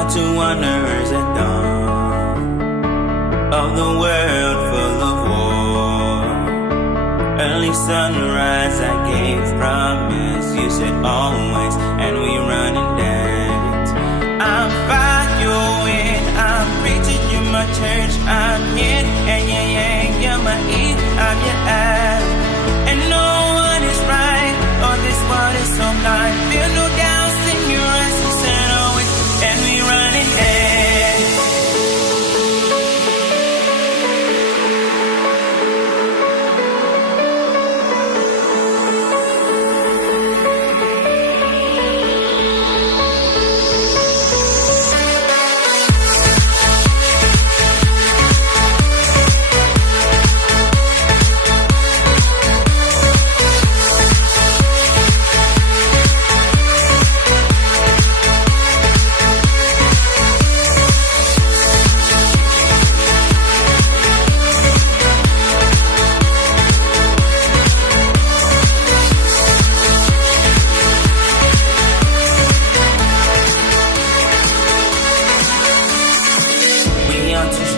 out to wanderers at dawn of the world full of war. Early sunrise, I gave promise. You said always, and we run and dance. I'm following, I'm preaching, you're my church. I'm here, and you're my Eve, I'm your I've. And no one is right, oh, this world is so blind. Feel no doubts in your eyes, you said always, and we run and dance.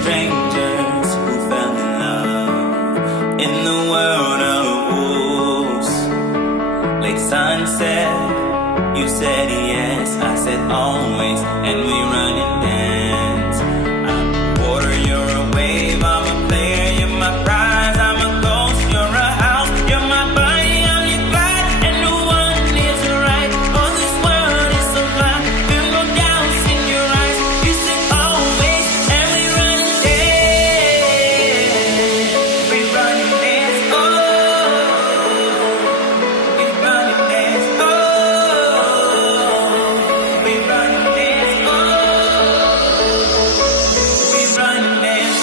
Strangers who fell in love in the world of wolves. Late sunset, you said yes, I said always, and we run and dance. I'm a water, you're a wave, I'm a player, you're my prize, I'm a ghost, you're a house, you're my body, I'm your glide, and no one is right. Oh, this world is so blind, feel no doubts in your eyes, you said always, and we run and dance. We run and dance, oh, we run and dance, oh, we run and dance, oh, we run and dance.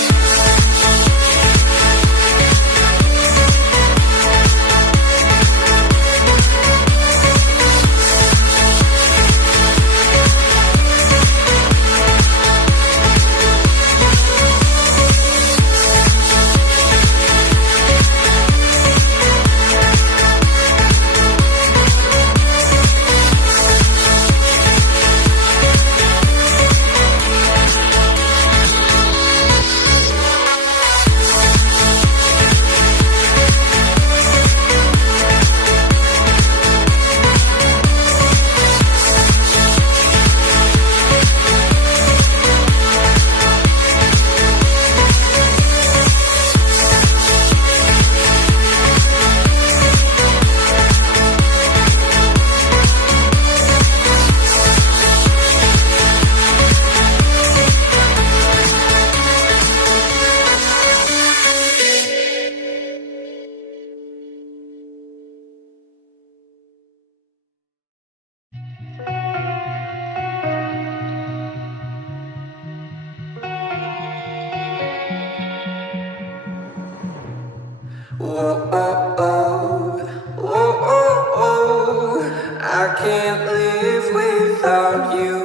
Whoa, oh, oh, whoa, oh, oh, I can't live without you.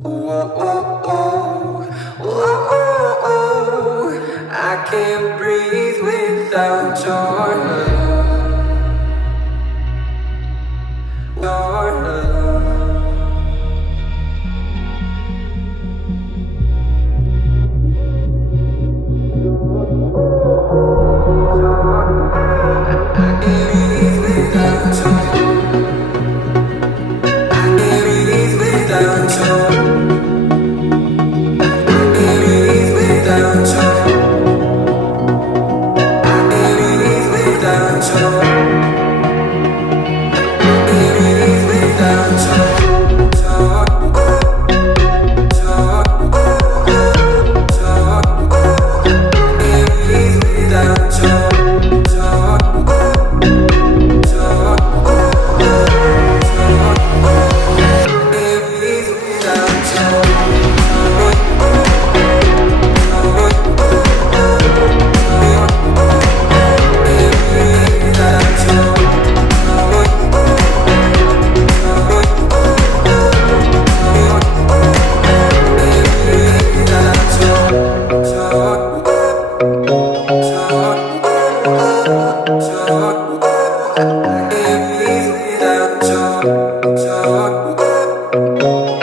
Whoa, oh, oh, whoa, oh, oh, I can't breathe without your love. Your love.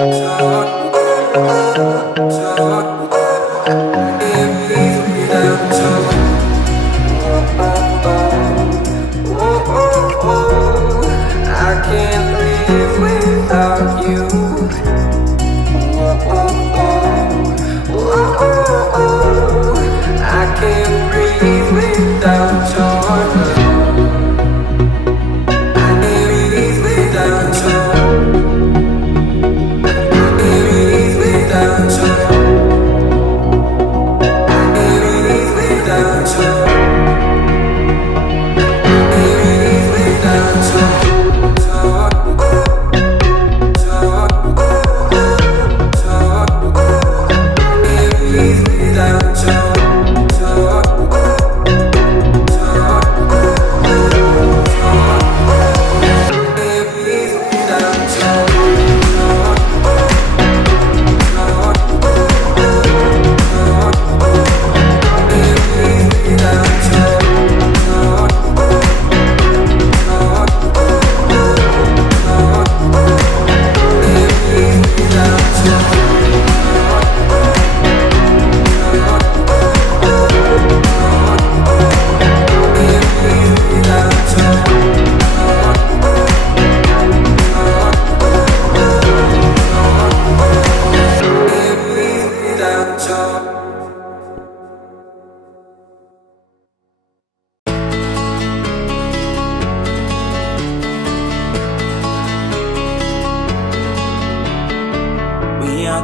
Talk.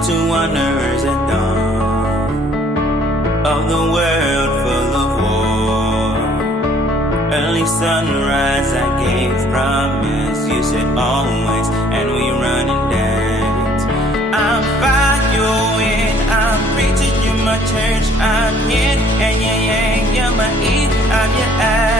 to wanderers at dawn of the world full of war. Early sunrise, I gave promise. You said always, and we run and dance. I'm following, I'm preaching, you're my church, I'm yin, and yang, you're my Eve, I'm your ass.